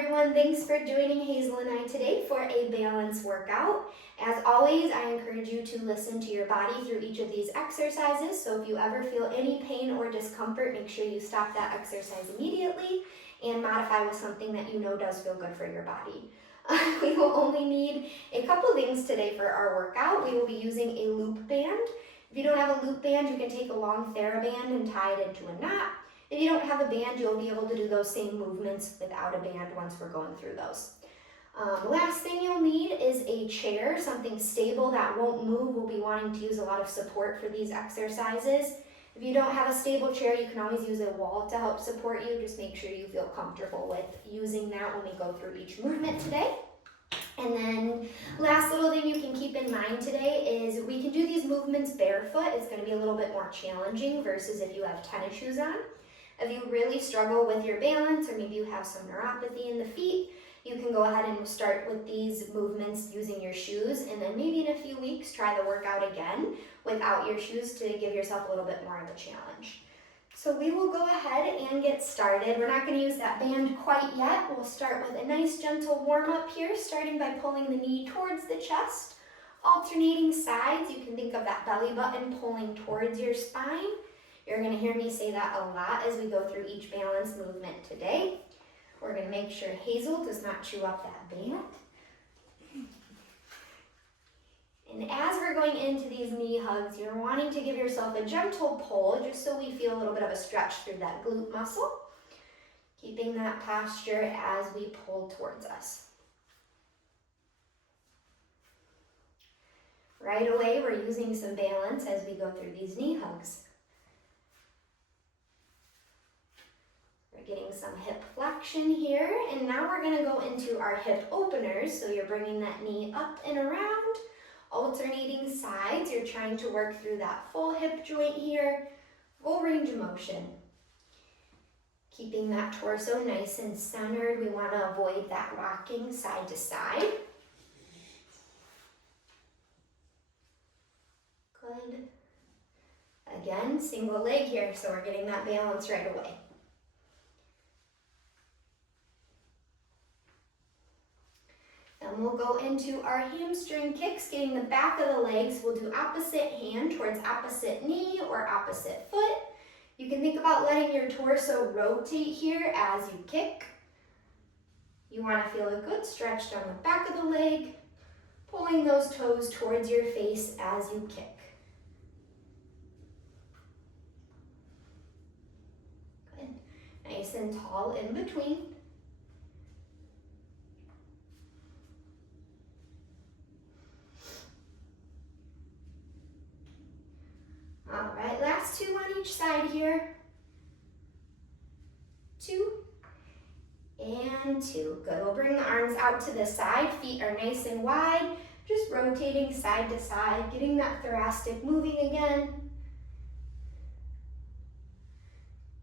everyone, thanks for joining Hazel and I today for a balance workout. As always, I encourage you to listen to your body through each of these exercises, so if you ever feel any pain or discomfort, make sure you stop that exercise immediately and modify with something that you know does feel good for your body. We will only need a couple things today for our workout. We will be using a loop band. If you don't have a loop band, you can take a long TheraBand and tie it into a knot. If you don't have a band, you'll be able to do those same movements without a band once we're going through those. Last thing you'll need is a chair, something stable that won't move. We'll be wanting to use a lot of support for these exercises. If you don't have a stable chair, you can always use a wall to help support you. Just make sure you feel comfortable with using that when we go through each movement today. And then last little thing you can keep in mind today is we can do these movements barefoot. It's going to be a little bit more challenging versus if you have tennis shoes on. If you really struggle with your balance, or maybe you have some neuropathy in the feet, you can go ahead and start with these movements using your shoes, and then maybe in a few weeks try the workout again without your shoes to give yourself a little bit more of a challenge. So we will go ahead and get started. We're not going to use that band quite yet. We'll start with a nice gentle warm-up here, starting by pulling the knee towards the chest, alternating sides. You can think of that belly button pulling towards your spine. You're going to hear me say that a lot as we go through each balance movement today. We're going to make sure Hazel does not chew up that band. And as we're going into these knee hugs, you're wanting to give yourself a gentle pull just so we feel a little bit of a stretch through that glute muscle, keeping that posture as we pull towards us. Right away, we're using some balance as we go through these knee hugs. Getting some hip flexion here, and now we're going to go into our hip openers. So you're bringing that knee up and around, alternating sides. You're trying to work through that full hip joint here, full range of motion. Keeping that torso nice and centered. We want to avoid that rocking side to side. Good. Again, single leg here, so we're getting that balance right away. And we'll go into our hamstring kicks, getting the back of the legs. We'll do opposite hand towards opposite knee or opposite foot. You can think about letting your torso rotate here as you kick. You want to feel a good stretch down the back of the leg, pulling those toes towards your face as you kick. Good. Nice and tall in between. All right, last two on each side here. 2 and 2. Good, we'll bring the arms out to the side. Feet are nice and wide, just rotating side to side, getting that thoracic moving again.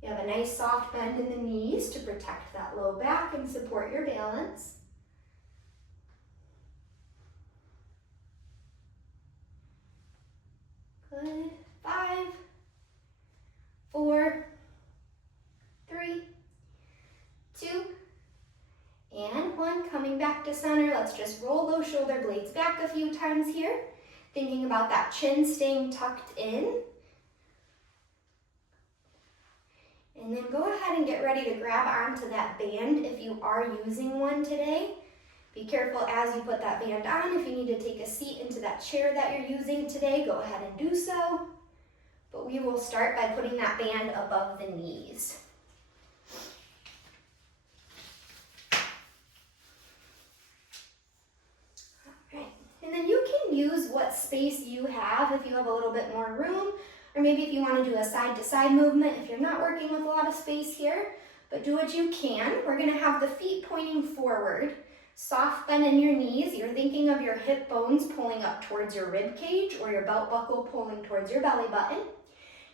You have a nice soft bend in the knees to protect that low back and support your balance. Good. 5, 4, 3, 2, and 1. Coming back to center. Let's just roll those shoulder blades back a few times here. Thinking about that chin staying tucked in. And then go ahead and get ready to grab onto that band if you are using one today. Be careful as you put that band on. If you need to take a seat into that chair that you're using today, go ahead and do so. But we will start by putting that band above the knees. All right. And then you can use what space you have if you have a little bit more room, or maybe if you want to do a side-to-side movement if you're not working with a lot of space here, but do what you can. We're going to have the feet pointing forward. Soft bend in your knees. You're thinking of your hip bones pulling up towards your rib cage or your belt buckle pulling towards your belly button.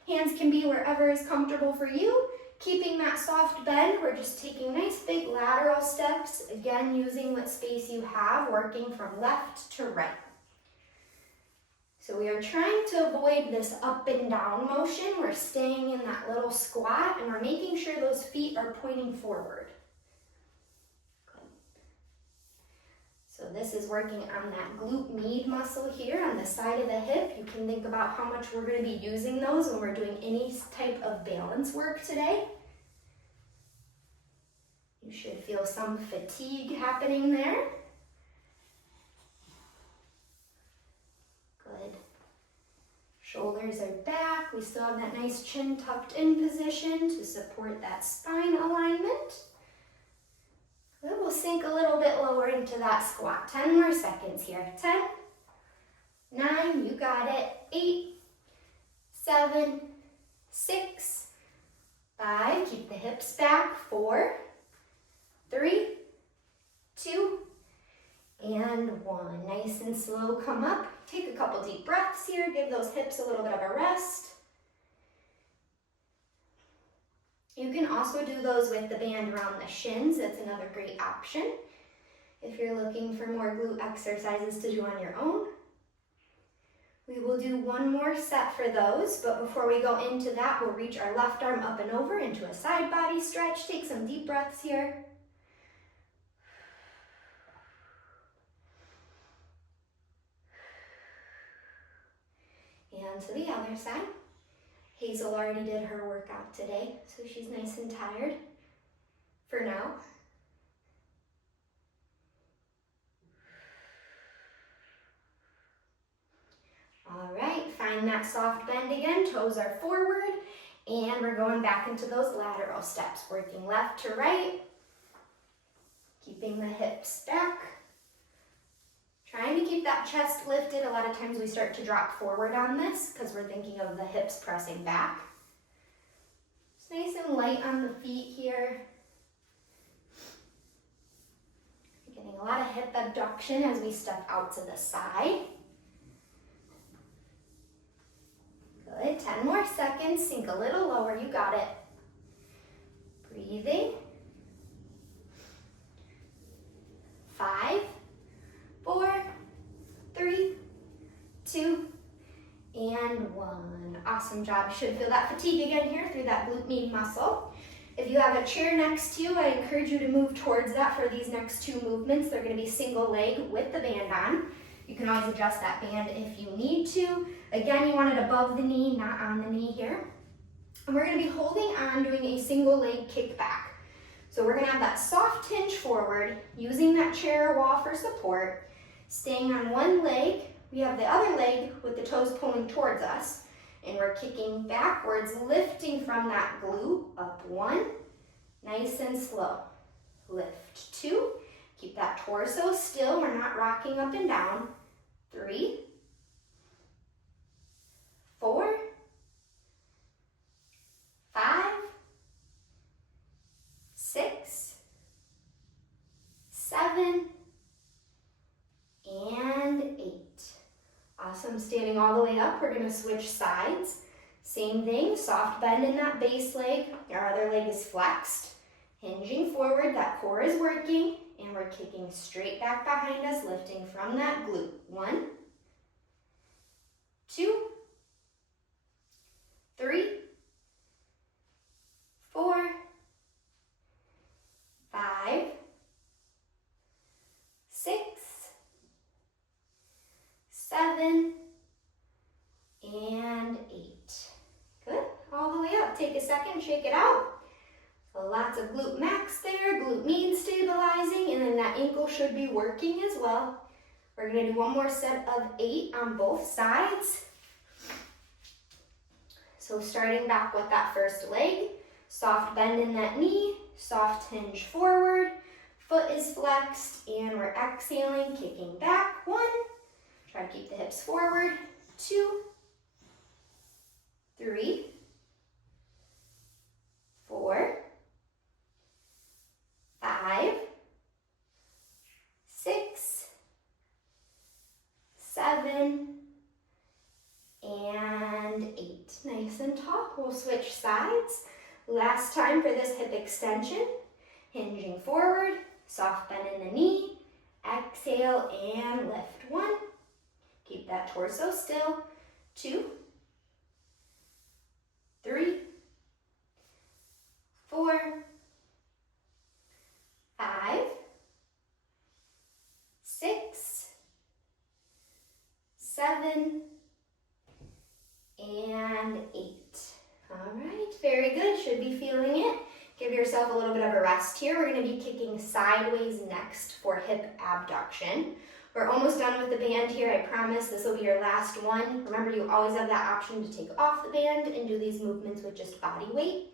Hands can be wherever is comfortable for you. Keeping that soft bend, we're just taking nice big lateral steps. Again, using what space you have, working from left to right. So we are trying to avoid this up and down motion. We're staying in that little squat and we're making sure those feet are pointing forward. Good. So this is working on that glute med muscle here on the side of the hip. You can think about how much we're going to be using those when we're doing any type of balance work today. You should feel some fatigue happening there. Good. Shoulders are back. We still have that nice chin tucked in position to support that spine alignment. Good. We'll sink a little bit lower into that squat. 10 more seconds here. 10, 9, you got it. 8, 7, 6, 5. Keep the hips back. 4, 3, 2, and 1. Nice and slow, come up. Take a couple deep breaths here. Give those hips a little bit of a rest. You can also do those with the band around the shins. That's another great option if you're looking for more glute exercises to do on your own. We will do one more set for those, but before we go into that, we'll reach our left arm up and over into a side body stretch. Take some deep breaths here. And to the other side. Hazel already did her workout today, so she's nice and tired for now. All right, find that soft bend again. Toes are forward, and we're going back into those lateral steps, working left to right, keeping the hips back. Trying to keep that chest lifted. A lot of times we start to drop forward on this because we're thinking of the hips pressing back. It's nice and light on the feet here. Getting a lot of hip abduction as we step out to the side. Good, 10 more seconds. Sink a little lower, you got it. Breathing. 5, 4, 3, 2, and 1. Awesome job. You should feel that fatigue again here through that glute med muscle. If you have a chair next to you, I encourage you to move towards that for these next two movements. They're going to be single leg with the band on. You can always adjust that band if you need to. Again, you want it above the knee, not on the knee here. And we're going to be holding on, doing a single leg kick back. So we're going to have that soft hinge forward, using that chair or wall for support. Staying on one leg, we have the other leg with the toes pulling towards us, and we're kicking backwards, lifting from that glute, up 1, nice and slow. Lift 2, keep that torso still, we're not rocking up and down. 3, 4, 5, 6, 7, and 8. Awesome, standing all the way up, we're gonna switch sides. Same thing, soft bend in that base leg, our other leg is flexed. Hinging forward, that core is working, and we're kicking straight back behind us, lifting from that glute. 1, 2, 3, 4, 5, 6, 7, and 8. Good, all the way up. Take a second, shake it out. Lots of glute max there, glute med stabilizing, and then that ankle should be working as well. We're gonna do one more set of 8 on both sides. So starting back with that first leg, soft bend in that knee, soft hinge forward, foot is flexed, and we're exhaling, kicking back. 1, try to keep the hips forward. 2, 3, 4, 5, 6, 7, and 8. Nice and tall. We'll switch sides. Last time for this hip extension. Hinging forward, soft bend in the knee, exhale and lift. 1, keep that torso still. 2, 3, 4, 5, 6, yourself a little bit of a rest here. We're going to be kicking sideways next for hip abduction. We're almost done with the band here, I promise. This will be your last one. Remember, you always have that option to take off the band and do these movements with just body weight.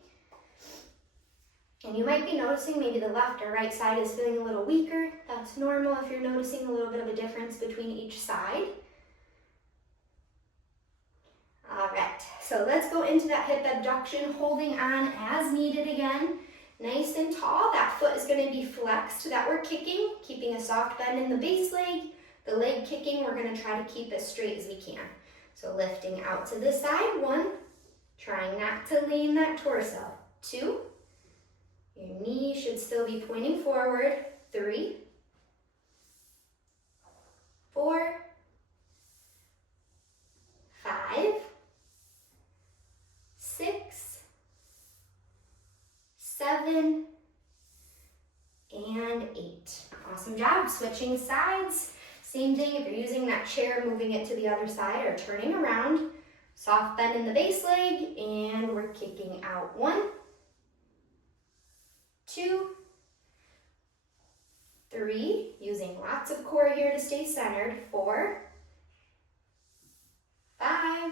And you might be noticing maybe the left or right side is feeling a little weaker. That's normal if you're noticing a little bit of a difference between each side. All right, so let's go into that hip abduction, holding on as needed again. Nice and tall. That foot is going to be flexed that we're kicking, keeping a soft bend in the base leg. The leg kicking, we're going to try to keep as straight as we can. So lifting out to the side, 1. Trying not to lean that torso. 2. Your knee should still be pointing forward. 3. 4. 5. 6. 7. And 8. Awesome job. Switching sides. Same thing if you're using that chair, moving it to the other side or turning around. Soft bend in the base leg, and we're kicking out. 1. 2, 3, using lots of core here to stay centered. 4, 5,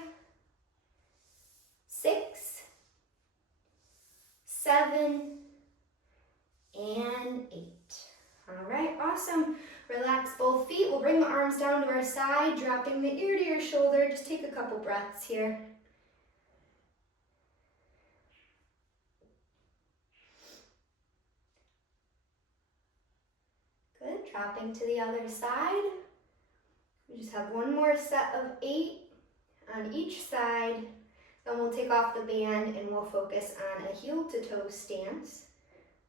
6, 7, and 8. All right, awesome. Relax both feet. We'll bring the arms down to our side, dropping the ear to your shoulder. Just take a couple breaths here. Good, dropping to the other side. We just have one more set of 8 on each side. Then we'll take off the band and we'll focus on a heel to toe stance.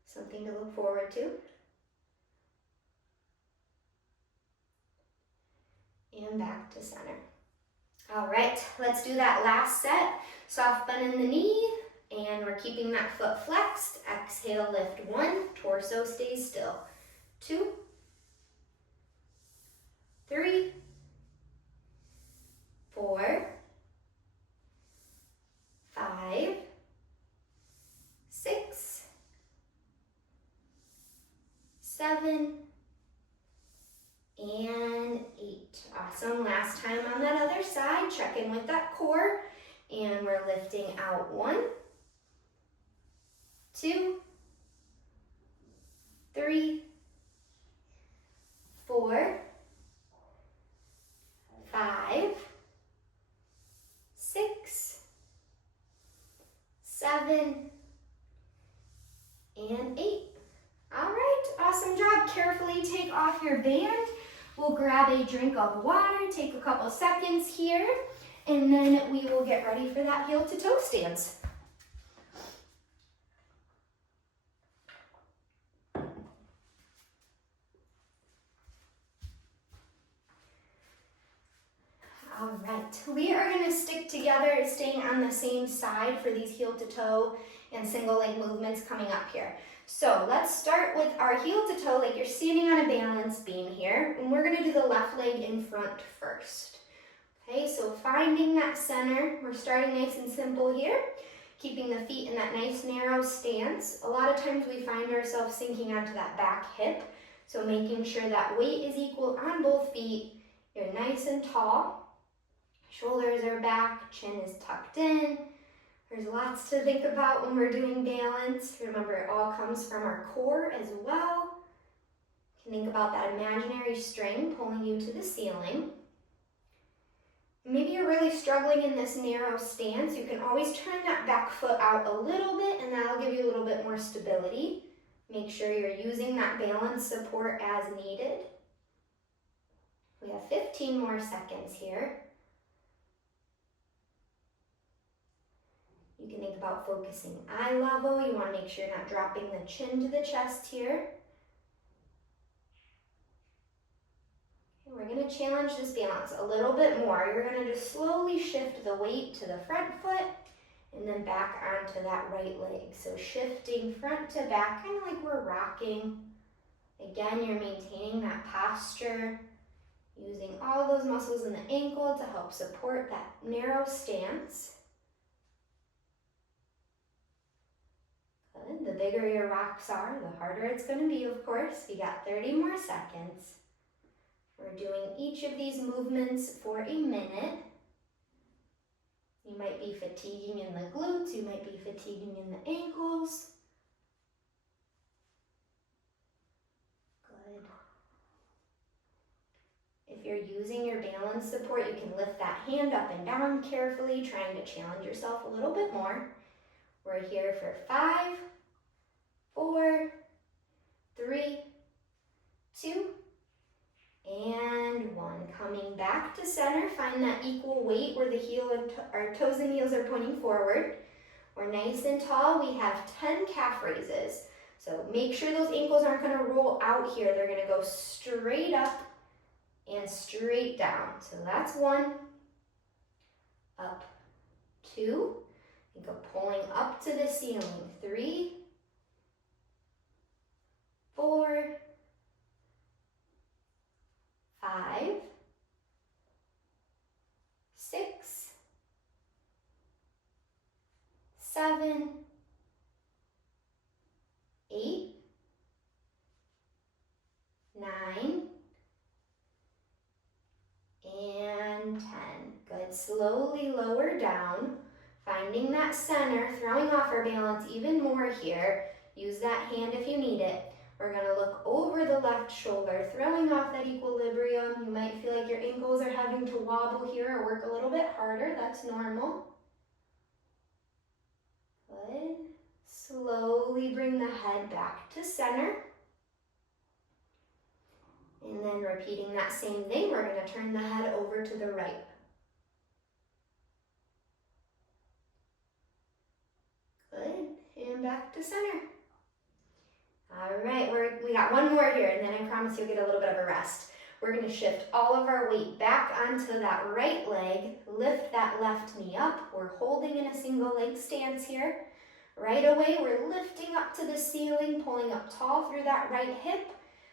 Something to look forward to. And back to center. All right, let's do that last set. Soft bend in the knee, and we're keeping that foot flexed. Exhale, lift 1, torso stays still. 2, 3, 4, 5, 6, 7, and 8. Awesome. Last time on that other side. Check in with that core. And we're lifting out. 1, 2, 3, 4, 5, 6, 7, and 8. All right, awesome job. Carefully take off your band. We'll grab a drink of water, take a couple seconds here, and then we will get ready for that heel to toe stance. All right, we are going to stick together, staying on the same side for these heel to toe and single leg movements coming up here. So let's start with our heel to toe, like you're standing on a balance beam here, and we're going to do the left leg in front first. Okay, so finding that center, we're starting nice and simple here, keeping the feet in that nice narrow stance. A lot of times we find ourselves sinking onto that back hip, so making sure that weight is equal on both feet. You're nice and tall, shoulders are back, chin is tucked in. There's lots to think about when we're doing balance. Remember, it all comes from our core as well. You can think about that imaginary string pulling you to the ceiling. Maybe you're really struggling in this narrow stance. You can always turn that back foot out a little bit, and that'll give you a little bit more stability. Make sure you're using that balance support as needed. We have 15 more seconds here. You can think about focusing eye level. You want to make sure you're not dropping the chin to the chest here. And we're going to challenge this balance a little bit more. You're going to just slowly shift the weight to the front foot and then back onto that right leg. So shifting front to back, kind of like we're rocking. Again, you're maintaining that posture, using all those muscles in the ankle to help support that narrow stance. Good. The bigger your rocks are, the harder it's going to be, of course. We got 30 more seconds. We're doing each of these movements for a minute. You might be fatiguing in the glutes, you might be fatiguing in the ankles. Good. If you're using your balance support, you can lift that hand up and down carefully, trying to challenge yourself a little bit more. We're here for 5, 4, 3, 2, and 1. Coming back to center, find that equal weight where the heel and our toes and heels are pointing forward. We're nice and tall. We have 10 calf raises. So make sure those ankles aren't going to roll out here. They're going to go straight up and straight down. So that's 1. Up, 2. You go pulling up to the ceiling. 3, 4, 5, 6, 7, 8, 9, and 10. Good. Slowly lower down, finding that center, throwing off our balance even more here. Use that hand if you need it. We're going to look over the left shoulder, throwing off that equilibrium. You might feel like your ankles are having to wobble here or work a little bit harder. That's normal. Good. Slowly bring the head back to center. And then repeating that same thing, we're going to turn the head over to the right. Good. And back to center. All right, we got one more here, and then I promise you'll get a little bit of a rest. We're going to shift all of our weight back onto that right leg, lift that left knee up. We're holding in a single leg stance here. Right away, we're lifting up to the ceiling, pulling up tall through that right hip.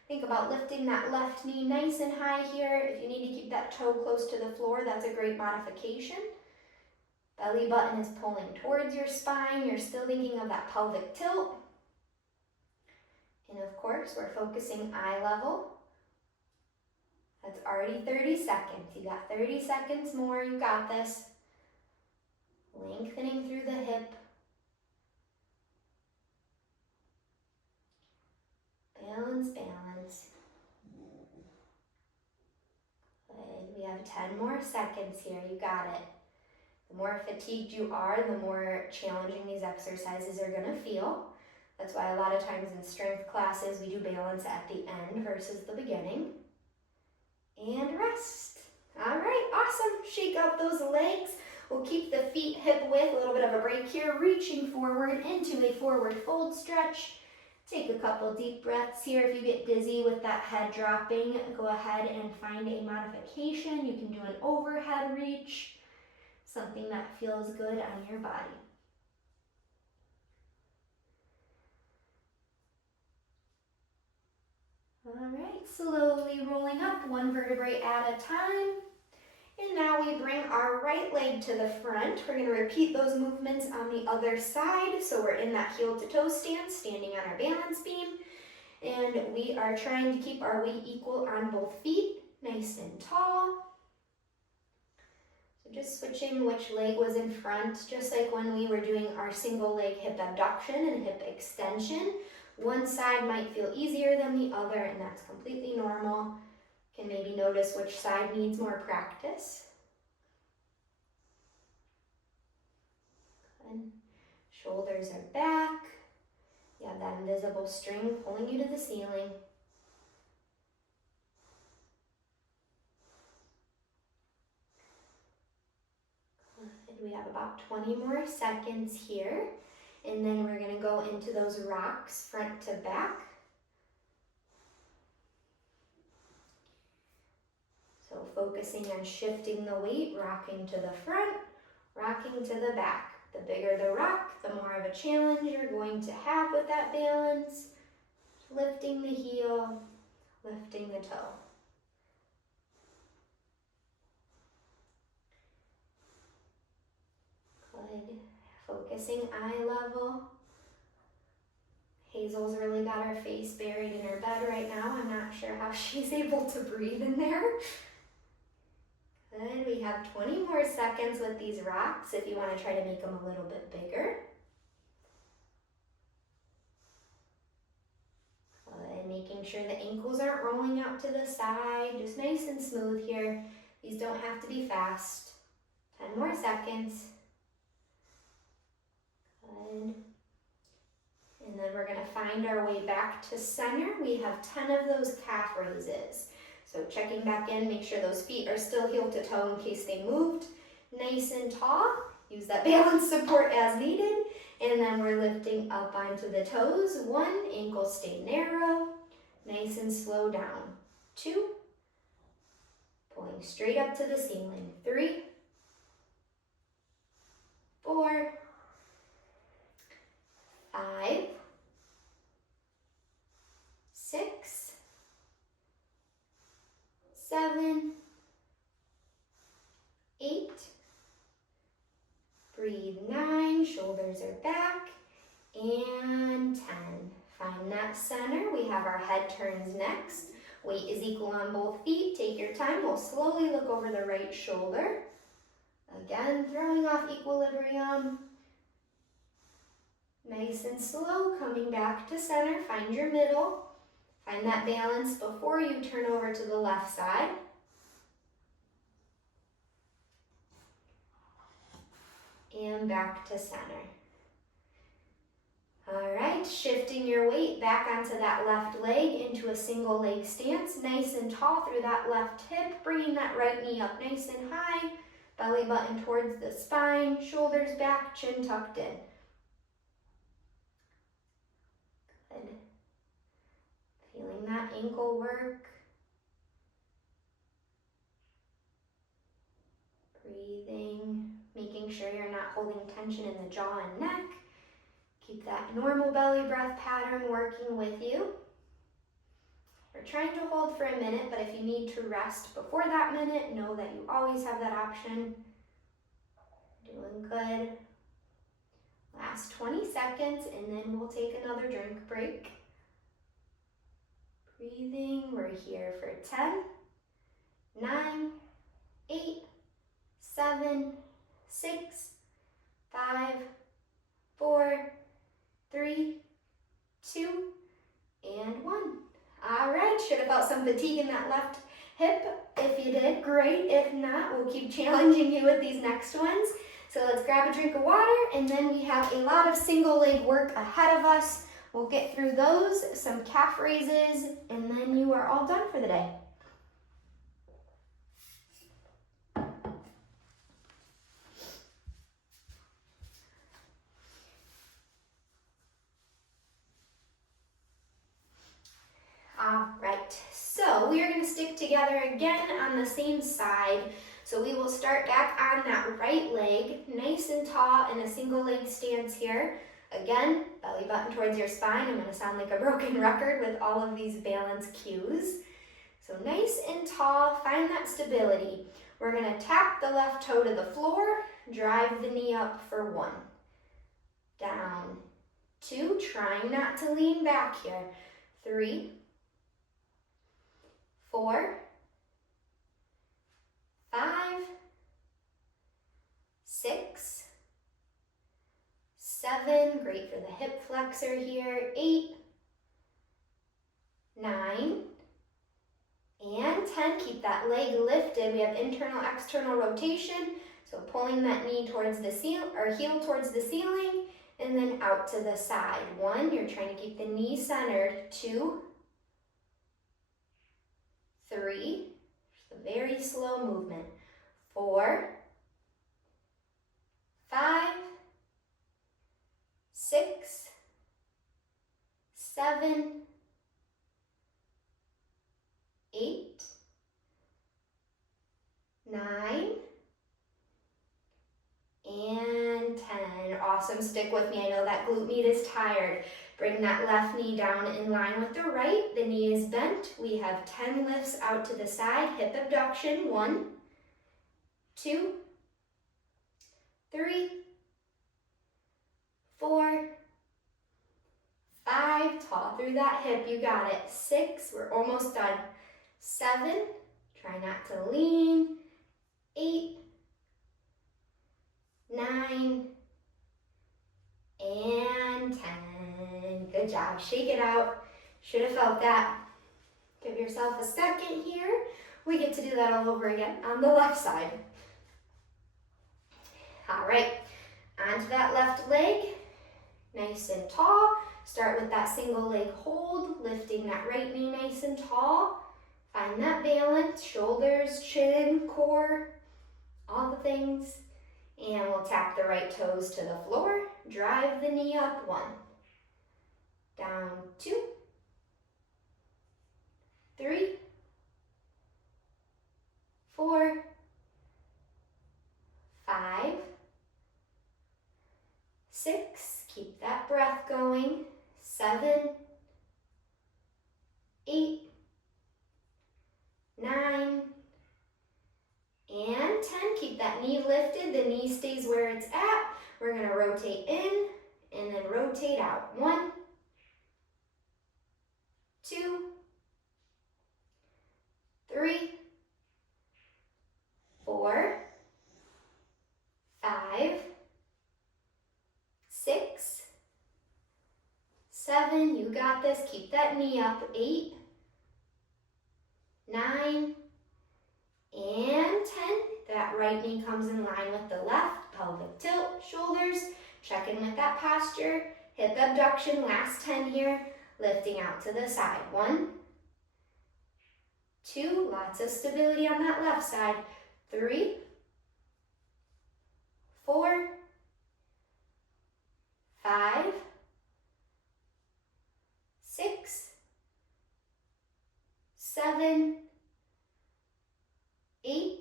Think about lifting that left knee nice and high here. If you need to keep that toe close to the floor, that's a great modification. Belly button is pulling towards your spine. You're still thinking of that pelvic tilt. And of course, we're focusing eye level. That's already 30 seconds. You got 30 seconds more. You got this. Lengthening through the hip. Balance, balance. Good. We have 10 more seconds here. You got it. The more fatigued you are, the more challenging these exercises are going to feel. That's why a lot of times in strength classes, we do balance at the end versus the beginning. And rest. All right, awesome. Shake out those legs. We'll keep the feet hip width, a little bit of a break here, reaching forward into a forward fold stretch. Take a couple deep breaths here. If you get dizzy with that head dropping, go ahead and find a modification. You can do an overhead reach, something that feels good on your body. All right, slowly rolling up one vertebrae at a time. And now we bring our right leg to the front. We're going to repeat those movements on the other side. So we're in that heel to toe stance, standing on our balance beam. And we are trying to keep our weight equal on both feet, nice and tall. So just switching which leg was in front, just like when we were doing our single leg hip abduction and hip extension. One side might feel easier than the other, and that's completely normal. You can maybe notice which side needs more practice. Good. Shoulders are back. You have that invisible string pulling you to the ceiling. Good. We have about 20 more seconds here. And then we're going to go into those rocks front to back. So focusing on shifting the weight, rocking to the front, rocking to the back. The bigger the rock, the more of a challenge you're going to have with that balance. Lifting the heel, lifting the toe. Good. Focusing eye level. Hazel's really got her face buried in her bed right now. I'm not sure how she's able to breathe in there. Good, we have 20 more seconds with these rocks if you want to try to make them a little bit bigger. Good, making sure the ankles aren't rolling out to the side, just nice and smooth here. These don't have to be fast. 10 more seconds. Good. And then we're going to find our way back to center. We have 10 of those calf raises. So checking back in, make sure those feet are still heel to toe in case they moved. Nice and tall. Use that balance support as needed. And then we're lifting up onto the toes. 1, ankles stay narrow. Nice and slow down. 2, pulling straight up to the ceiling. 3, 4, 5, 6, 7, 8, breathe 9, shoulders are back, and 10. Find that center. We have our head turns next. Weight is equal on both feet. Take your time. We'll slowly look over the right shoulder. Again, throwing off equilibrium. Nice and slow, coming back to center. Find your middle. Find that balance before you turn over to the left side. And back to center. All right, shifting your weight back onto that left leg into a single leg stance. Nice and tall through that left hip, bringing that right knee up nice and high. Belly button towards the spine, shoulders back, chin tucked in. Good. Feeling that ankle work. Breathing, making sure you're not holding tension in the jaw and neck. Keep that normal belly breath pattern working with you. We're trying to hold for a minute, but if you need to rest before that minute, know that you always have that option. Doing good. Last 20 seconds, and then we'll take another drink break. Breathing, we're here for 10, 9, 8, 7, 6, 5, 4, 3, 2, and 1. All right, should have felt some fatigue in that left hip. If you did, great. If not, we'll keep challenging you with these next ones. So let's grab a drink of water, and then we have a lot of single leg work ahead of us. We'll get through those, some calf raises, and then you are all done for the day. All right, so we are going to stick together again on the same side. So we will start back on that right leg, nice and tall in a single leg stance here. Again, belly button towards your spine. I'm going to sound like a broken record with all of these balance cues. So nice and tall, find that stability. We're going to tap the left toe to the floor, drive the knee up for 1. Down, 2, trying not to lean back here. 3, 4, 5, 6, 7, great for the hip flexor here, 8, 9, and 10. Keep that leg lifted. We have internal, external rotation, so pulling that knee towards the heel towards the ceiling, and then out to the side. 1, you're trying to keep the knee centered. 2, 3, just a very slow movement. 4, 5, 6, 7, 8, 9, and 10. Awesome, stick with me. I know that glute med is tired. Bring that left knee down in line with the right. The knee is bent. We have 10 lifts out to the side. Hip abduction. 1, 2, 3, 4, 5, tall through that hip, you got it. 6, we're almost done. 7, try not to lean. 8, 9, and 10. Good job, shake it out. Should have felt that. Give yourself a second here. We get to do that all over again on the left side. All right, onto that left leg, nice and tall. Start with that single leg hold, lifting that right knee nice and tall. Find that balance, shoulders, chin, core, all the things. And we'll tap the right toes to the floor. Drive the knee up. 1, down 2, 3, 4, 5, 6, keep that breath going. 7, 8, 9, and 10. Keep that knee lifted. The knee stays where it's at. We're going to rotate in and then rotate out. 1, 2, 3, 4, 5, 6, 7. You got this. Keep that knee up. 8, 9, and 10. That right knee comes in line with the left. Pelvic tilt, shoulders. Check in with that posture. Hip abduction, last 10 here. Lifting out to the side. 1, 2, lots of stability on that left side. 3, 4, 5, 6, 7, 8,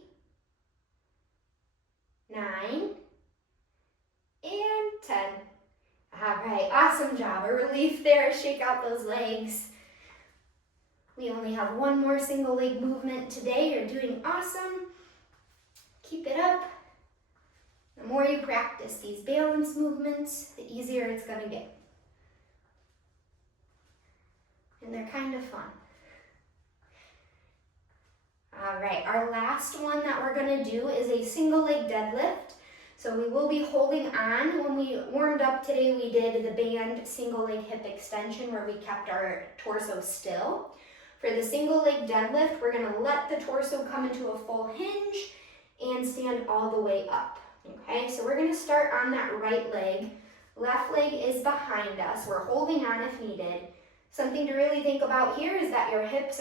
9, and 10. All right, awesome job. A relief there. Shake out those legs. We only have one more single leg movement today. You're doing awesome. Keep it up. The more you practice these balance movements, the easier it's going to get. And they're kind of fun. All right, our last one that we're going to do is a single leg deadlift. So we will be holding on. When we warmed up today, we did the band single leg hip extension where we kept our torso still. For the single leg deadlift, we're going to let the torso come into a full hinge and stand all the way up. Okay, so we're going to start on that right leg. Left leg is behind us. We're holding on if needed. Something to really think about here is that your hips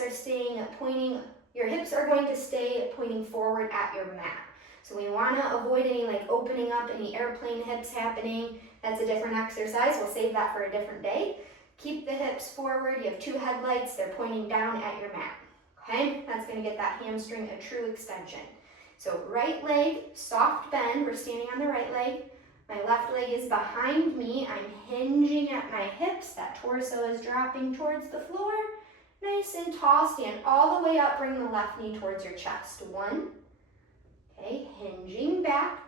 are going to stay pointing forward at your mat. So we want to avoid any opening up, any airplane hips happening. That's a different exercise. We'll save that for a different day. Keep the hips forward. You have 2 headlights. They're pointing down at your mat. Okay, that's going to get that hamstring a true extension. So right leg, soft bend. We're standing on the right leg. My left leg is behind me. I'm hinging at my hips. That torso is dropping towards the floor. Nice and tall. Stand all the way up. Bring the left knee towards your chest. 1. Okay, hinging back.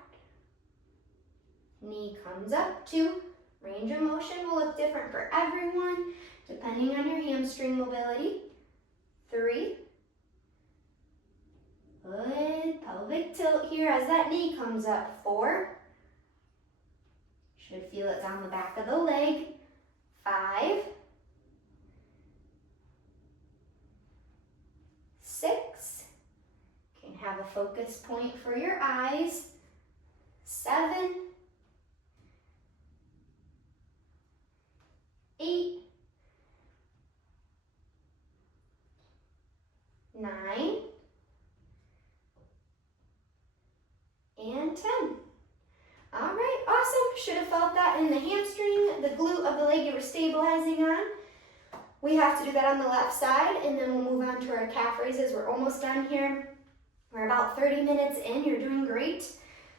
Knee comes up. 2. Range of motion will look different for everyone, depending on your hamstring mobility. 3. Good. Pelvic tilt here as that knee comes up. 4. Should feel it down the back of the leg. 5. 6. You can have a focus point for your eyes. 7. 8. 9. And 10. All right, awesome. Should have felt that in the hamstring, the glute of the leg you were stabilizing on. We have to do that on the left side, and then we'll move on to our calf raises. We're almost done here. We're about 30 minutes in. You're doing great.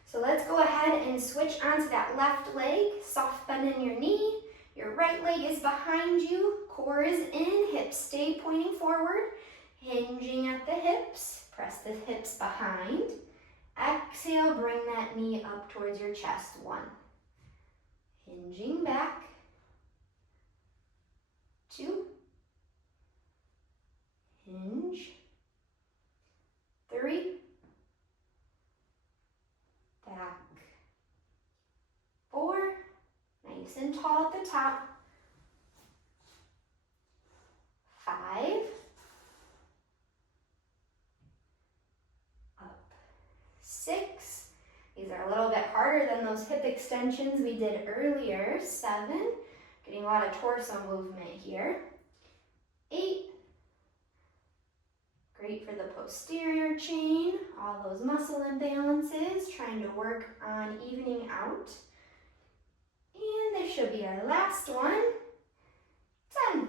So let's go ahead and switch onto that left leg. Soft bend in your knee. Your right leg is behind you. Core is in. Hips stay pointing forward. Hinging at the hips. Press the hips behind. Exhale, bring that knee up towards your chest. 1. Hinging back. than those hip extensions we did earlier. 7, getting a lot of torso movement here. 8, great for the posterior chain, all those muscle imbalances, trying to work on evening out. And this should be our last one. 10.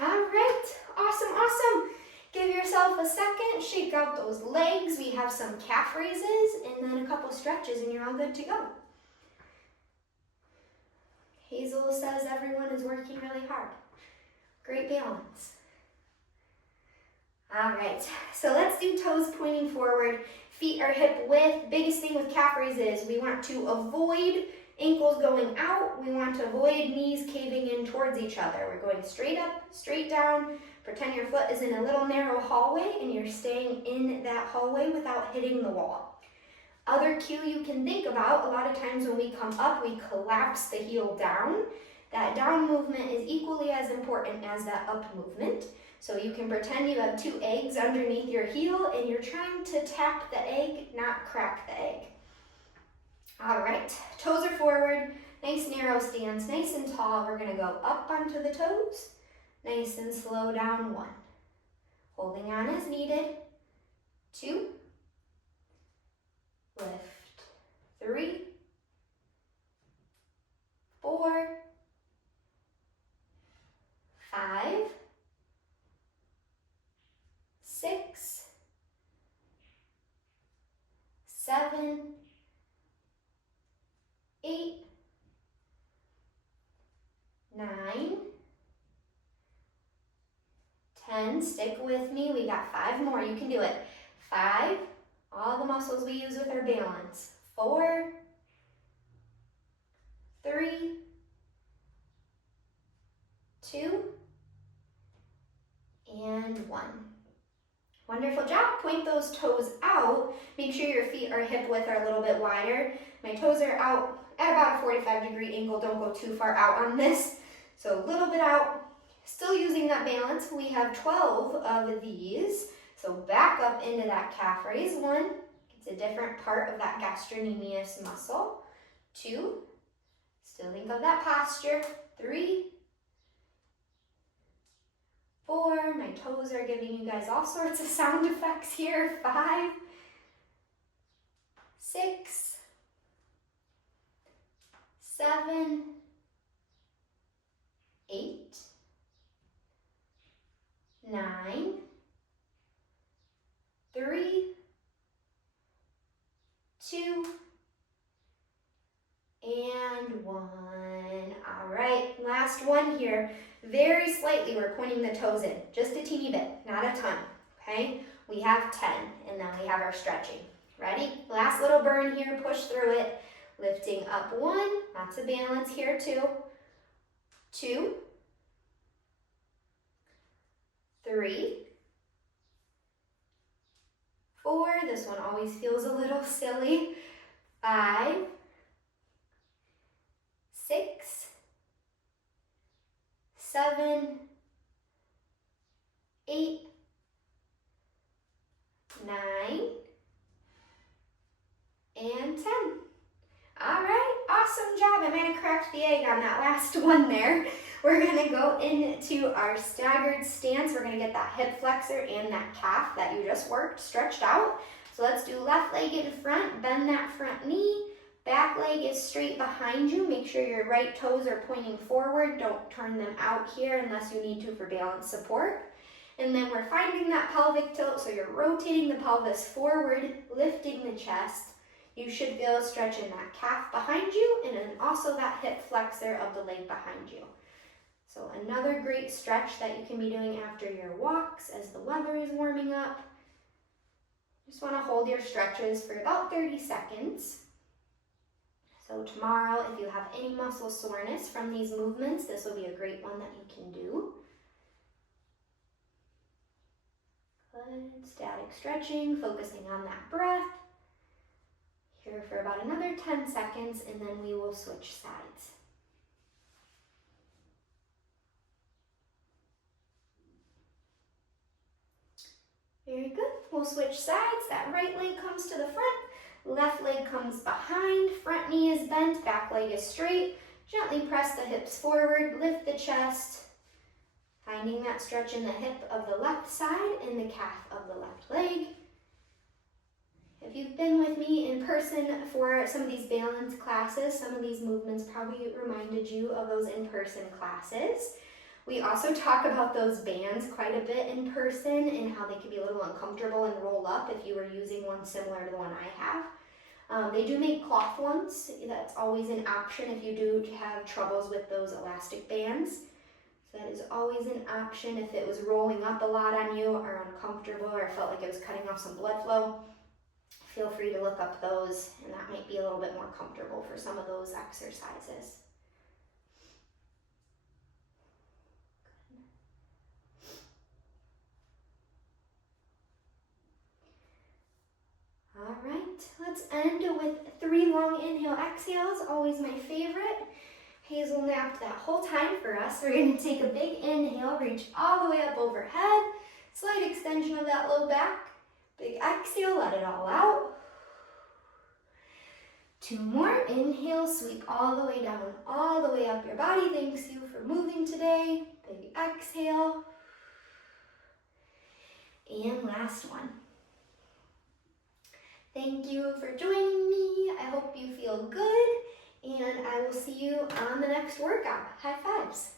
All right, awesome, awesome. Give yourself a second, shake out those legs. We have some calf raises and then a couple stretches and you're all good to go. Hazel says everyone is working really hard. Great balance. All right, so let's do toes pointing forward, feet are hip width. Biggest thing with calf raises, we want to avoid ankles going out. We want to avoid knees caving in towards each other. We're going straight up, straight down. Pretend your foot is in a little narrow hallway and you're staying in that hallway without hitting the wall. Other cue you can think about, a lot of times when we come up, we collapse the heel down. That down movement is equally as important as that up movement. So you can pretend you have 2 eggs underneath your heel and you're trying to tap the egg, not crack the egg. All right, toes are forward, nice narrow stance, nice and tall. We're gonna go up onto the toes, nice and slow down. 1. Holding on as needed. 2. Lift. 3. 4. 5. 6. 7. 8, 9, 10, stick with me, we got 5 more, you can do it. 5, all the muscles we use with our balance. 4, 3, 2, and 1. Wonderful job. Point those toes out. Make sure your feet are hip width or a little bit wider. My toes are out at about a 45-degree angle. Don't go too far out on this. So a little bit out. Still using that balance. We have 12 of these. So back up into that calf raise. 1, it's a different part of that gastrocnemius muscle. 2, still think of that posture. 3, 4, my toes are giving you guys all sorts of sound effects here. 5, 6, 7, 8, 9, 3, 2, and 1. All right, last one here. Very slightly, we're pointing the toes in, just a teeny bit, not a ton, okay? We have 10, and then we have our stretching. Ready? Last little burn here, push through it. Lifting up 1, lots of balance here, 2, 2, 3, 4, this one always feels a little silly. 5, 6, 7, 8, 9, and 10. All right, awesome job. I might have cracked the egg on that last one there. We're gonna go into our staggered stance. We're gonna get that hip flexor and that calf that you just worked stretched out. So let's do left leg in front, bend that front knee. Back leg is straight behind you. Make sure your right toes are pointing forward. Don't turn them out here unless you need to for balance support. And then we're finding that pelvic tilt, so you're rotating the pelvis forward, lifting the chest. You should feel a stretch in that calf behind you and then also that hip flexor of the leg behind you. So another great stretch that you can be doing after your walks as the weather is warming up. Just want to hold your stretches for about 30 seconds. So tomorrow, if you have any muscle soreness from these movements, this will be a great one that you can do. Good, static stretching, focusing on that breath. Here for about another 10 seconds, and then we will switch sides. Very good. We'll switch sides. That right leg comes to the front, Left leg comes behind, front knee is bent, back leg is straight. Gently press the hips forward, lift the chest, finding that stretch in the hip of the left side and the calf of the left leg. If you've been with me in person for some of these balance classes, some of these movements probably reminded you of those in-person classes. We also talk about those bands quite a bit in person and how they can be a little uncomfortable and roll up if you were using one similar to the one I have. They do make cloth ones. That's always an option if you do have troubles with those elastic bands. So that is always an option if it was rolling up a lot on you or uncomfortable or felt like it was cutting off some blood flow. Feel free to look up those, and that might be a little bit more comfortable for some of those exercises. All right, let's end with 3 long inhale exhales, always my favorite. Hazel napped that whole time for us. We're going to take a big inhale, reach all the way up overhead, slight extension of that low back. Big exhale, let it all out. 2 more, inhale, sweep all the way down, all the way up your body. Thanks you for moving today. Big exhale. And last one. Thank you for joining me. I hope you feel good, and I will see you on the next workout. High fives.